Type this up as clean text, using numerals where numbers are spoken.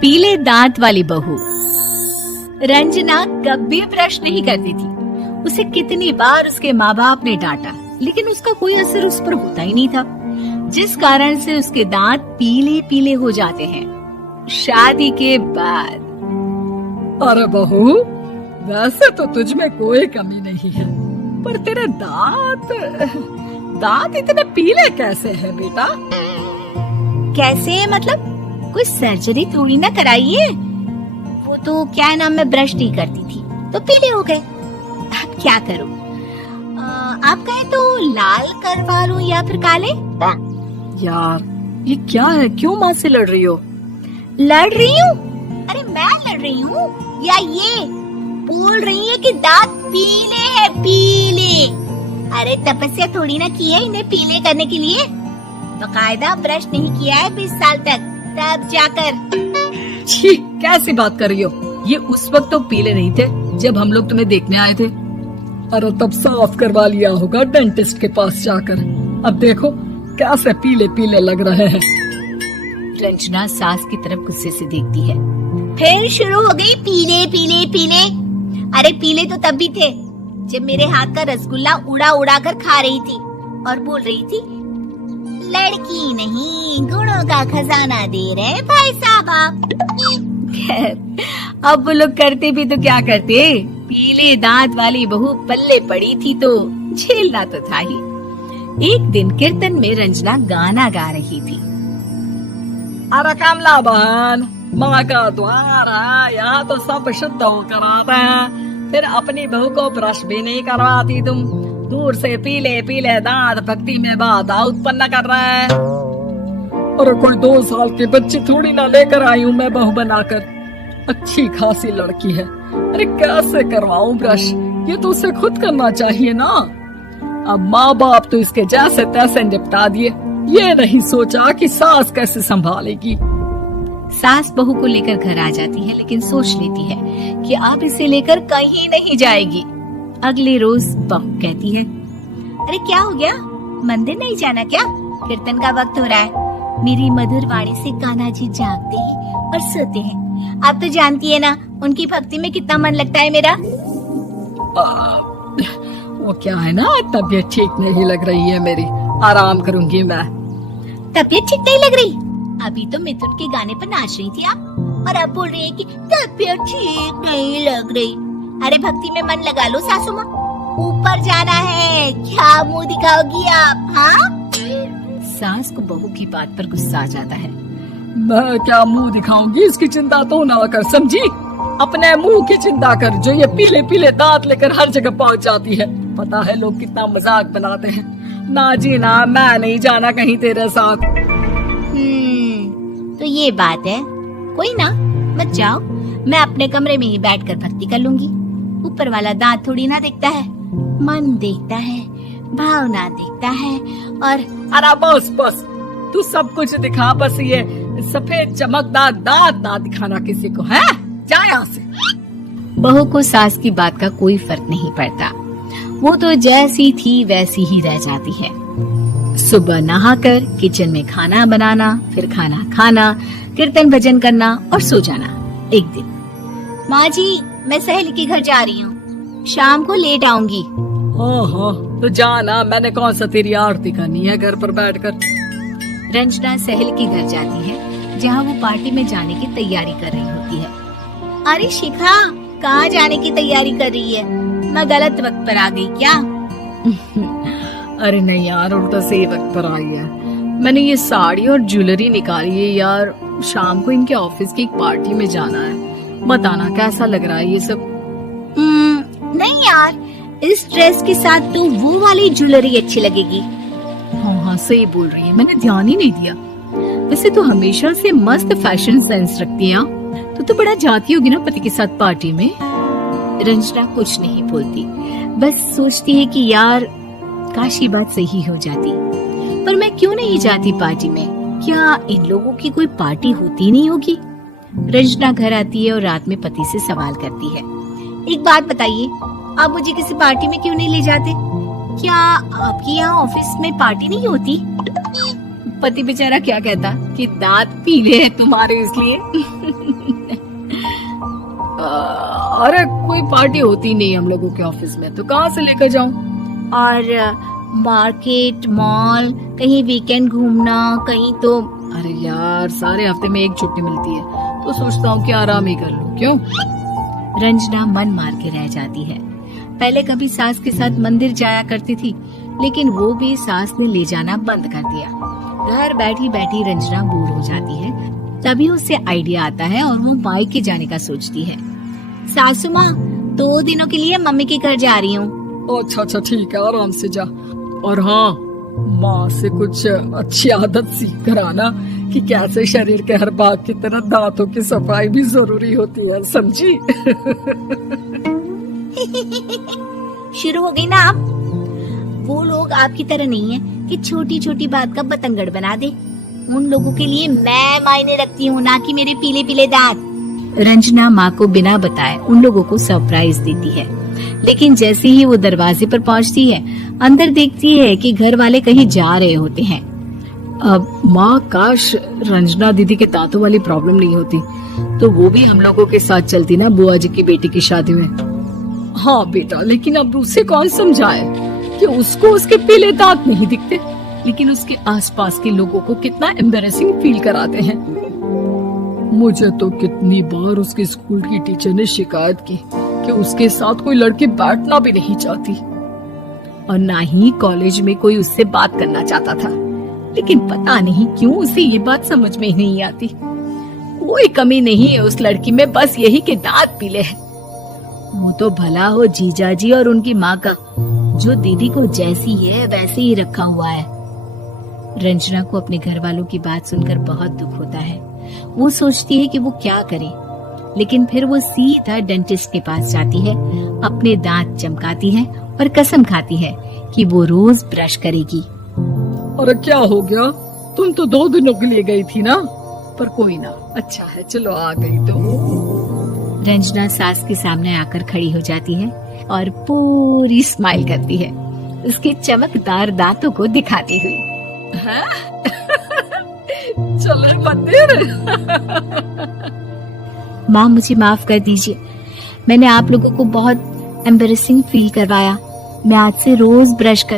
पीले दांत वाली बहू। रंजना कभी ब्रश नहीं करती थी। उसे कितनी बार उसके माँ बाप ने डांटा, लेकिन उसका कोई असर उस पर होता ही नहीं था, जिस कारण से उसके दांत पीले पीले हो जाते हैं। शादी के बाद। अरे बहू, वैसे तो तुझ में कोई कमी नहीं है, पर तेरे दांत इतने पीले कैसे हैं बेटा? कैसे मतलब? कोई सर्जरी थोड़ी ना कराइए। वो तो क्या नाम, मैं ब्रश नहीं करती थी तो पीले हो गए। अब क्या करूं? आप कहें तो लाल करवा लूं या फिर काले? यार ये क्या है, क्यों माँ से लड़ रही हो? लड़ रही हूँ? अरे मैं लड़ रही हूँ या ये बोल रही है कि दांत पीले हैं, पीले। अरे तपस्या थोड़ी ना की है इन्हें पीले करने के लिए। बकायदा ब्रश नहीं किया है 20 साल तक, तब जाकर। छी, कैसी बात कर रही हो? ये उस वक्त तो पीले नहीं थे जब हम लोग तुम्हें देखने आए थे। अरे तब साफ करवा लिया होगा डेंटिस्ट के पास जाकर। अब देखो कैसे पीले पीले लग रहे हैं। रंजना सास की तरफ गुस्से से देखती है। फिर शुरू हो गई पीले पीले पीले। अरे पीले तो तब भी थे जब मेरे हाथ का रसगुल्ला उड़ा उड़ा कर खा रही थी और बोल रही थी, लड़की नहीं गुणों का खजाना दे रहे भाई साहब आप। अब वो लोग करते भी तो क्या करते, पीले दांत वाली बहू पल्ले पड़ी थी तो झेलना तो था ही। एक दिन कीर्तन में रंजना गाना गा रही थी। अरे कमला बहन, माँ का द्वार है, यहाँ तो सब शुद्ध होकर आते हैं, फिर अपनी बहू को ब्रश भी नहीं करवाती तुम। दूर से पीले पीले दांत भक्ति में बाधा उत्पन्न कर रहे हैं। और कोई 2 साल के बच्चे थोड़ी ना लेकर आई हूँ मैं बहू बनाकर। अच्छी खासी लड़की है, अरे कैसे करवाऊं ब्रश? ये तो उसे खुद करना चाहिए ना। अब माँ बाप तो इसके जैसे तैसे निपटा दिए, ये नहीं सोचा कि सास कैसे संभालेगी। सास बहू को लेकर घर आ जाती है, लेकिन सोच लेती है कि अब इसे लेकर कहीं नहीं जाएगी। अगले रोज बहू कहती है, अरे क्या हो गया, मंदिर नहीं जाना क्या? कीर्तन का वक्त हो रहा है। मेरी मधुर वाणी से कान्हा जी जागते हैं और सोते हैं। आप तो जानती है ना उनकी भक्ति में कितना मन लगता है मेरा। वो क्या है ना, तबीयत ठीक नहीं लग रही है मेरी, आराम करूंगी मैं। तबीयत ठीक नहीं लग रही? अभी तो मिथुन के गाने पर नाच रही थी आप, और अब बोल रही है कि तबीयत ठीक नहीं लग रही। अरे भक्ति में मन लगा लो सासू माँ, ऊपर जाना है, क्या मुंह दिखाओगी आप? हाँ? सास को बहू की बात पर गुस्सा आ जाता है। मैं क्या मुंह दिखाऊंगी, इसकी चिंता तो ना कर, समझी? अपने मुंह की चिंता कर, जो ये पीले पीले दांत लेकर हर जगह पहुंच जाती है। पता है लोग कितना मजाक बनाते हैं। ना जी ना, मैं नहीं जाना कहीं तेरे साथ। तो ये बात है, कोई ना, मत जाओ, मैं अपने कमरे में ही बैठकर भक्ति कर लूंगी। ऊपर वाला दांत थोड़ी ना देखता है, मन देखता है, भावना देखता है। और अरे बस बस, तू सब कुछ दिखा, बस ये सफेद चमकदार दांत ना दिखाना किसी को, है? जा यहाँ से। बहू को सास की बात का कोई फर्क नहीं पड़ता, वो तो जैसी थी वैसी ही रह जाती है। सुबह नहाकर किचन में खाना बनाना, फिर खाना खाना, कीर्तन भजन करना और सो जाना। एक दिन, माँ जी मैं सहेली के घर जा रही हूँ, शाम को लेट आऊंगी। हाँ, तो जाना, मैंने कौन सा तेरी आरती करनी है घर पर बैठकर। रंजना सहेली के घर जाती है, जहाँ वो पार्टी में जाने की तैयारी कर रही होती है। अरे शिखा, कहाँ जाने की तैयारी कर रही है? मैं गलत वक्त पर आ गई क्या? अरे नहीं यार, उल्टा सही वक्त पर आई है। मैंने ये साड़ी और ज्वेलरी निकाली है यार, शाम को इनके ऑफिस की एक पार्टी में जाना है। बताना कैसा लग रहा है ये सब? नहीं यार, इस ड्रेस के साथ तो वो वाली ज्वेलरी अच्छी लगेगी। हाँ, सही बोल रही है, मैंने ध्यान ही नहीं दिया। वैसे तो हमेशा से मस्त फैशन सेंस रखती है। तो बड़ा जाती होगी ना पति के साथ पार्टी में। रंजना कुछ नहीं बोलती, बस सोचती है कि यार काश ये बात सही हो जाती, पर मैं क्यों नहीं जाती पार्टी में? क्या इन लोगों की कोई पार्टी होती नहीं होगी? रंजना घर आती है और रात में पति से सवाल करती है, एक बात बताइए, आप मुझे किसी पार्टी में क्यों नहीं ले जाते? क्या आपके यहाँ ऑफिस में पार्टी नहीं होती? पति बेचारा क्या कहता कि दांत पीले हैं तुम्हारे इसलिए। अरे कोई पार्टी होती नहीं हम लोगों के ऑफिस में, तो कहाँ से लेकर जाऊं? और मार्केट, मॉल, कहीं वीकेंड घूमना, कहीं तो। अरे यार, सारे हफ्ते में एक छुट्टी मिलती है, तो सोचता हूँ कि आराम ही कर लूं। क्यों? रंजना मन मार के रह जाती है। पहले कभी सास के साथ मंदिर जाया करती थी, लेकिन वो भी सास ने ले जाना बंद कर दिया। घर बैठी बैठी रंजना बोर हो जाती है। तभी उसे आइडिया आता है और वो मायके जाने का सोचती है। सासू माँ, 2 दिनों के लिए मम्मी के घर जा रही हूँ। अच्छा ठीक है, आराम से जा। और हाँ, माँ से कुछ अच्छी आदत सीख कर आना कि कैसे शरीर के हर भाग की तरह दांतों की सफाई भी जरूरी होती है, समझी? शुरू हो गई ना आप? वो लोग आपकी तरह नहीं है कि छोटी छोटी बात का बतंगड़ बना दे। उन लोगों के लिए मैं मायने रखती हूँ, ना कि मेरे पीले पीले दांत। रंजना माँ को बिना बताए उन लोगों को सरप्राइज देती है, लेकिन जैसे ही वो दरवाजे पर पहुँचती है, अंदर देखती है कि घर वाले कहीं जा रहे होते हैं। अब माँ, काश रंजना दीदी के दांतों वाली प्रॉब्लम नहीं होती, तो वो भी हम लोगों के साथ चलती ना बुआ जी की बेटी की शादी में। हाँ बेटा, लेकिन अब उसे कौन समझाए कि उसको उसके पीले दांत नहीं दिखते, लेकिन उसके आसपास के लोगों को कितना एम्बैरेसिंग फील कराते हैं। मुझे तो कितनी बार उसके स्कूल की टीचर ने शिकायत की कि उसके साथ कोई लड़की बैठना भी नहीं चाहती, और ना ही कॉलेज में कोई उससे बात करना चाहता था। लेकिन पता नहीं क्यों उसे ये बात समझ में ही नहीं आती। कोई कमी नहीं है उस लड़की में, बस यही कि दांत पीले हैं। वो तो भला हो जीजा जी और उनकी माँ का, जो दीदी को जैसी है वैसे ही रखा हुआ है। रंजना को अपने घर वालों की बात सुनकर बहुत दुख होता है। वो सोचती है कि वो क्या करे, लेकिन फिर वो सीधा डेंटिस्ट के पास जाती है, अपने दांत चमकाती है और कसम खाती है कि वो रोज ब्रश करेगी। अरे क्या हो गया? तुम तो 2 दिनों के लिए गई थी ना? पर कोई ना, अच्छा है, चलो आ गई तो। रंजना सास के सामने आकर खड़ी हो जाती है और पूरी स्माइल करती है, उसके चमकदार दांतों को दिखाती हुई। चलो मंदिर। माँ, मुझे माफ कर दीजिए, मैंने आप लोगों को बहुत एम्बैरेसिंग फील करवाया। मैं आज से रोज ब्रश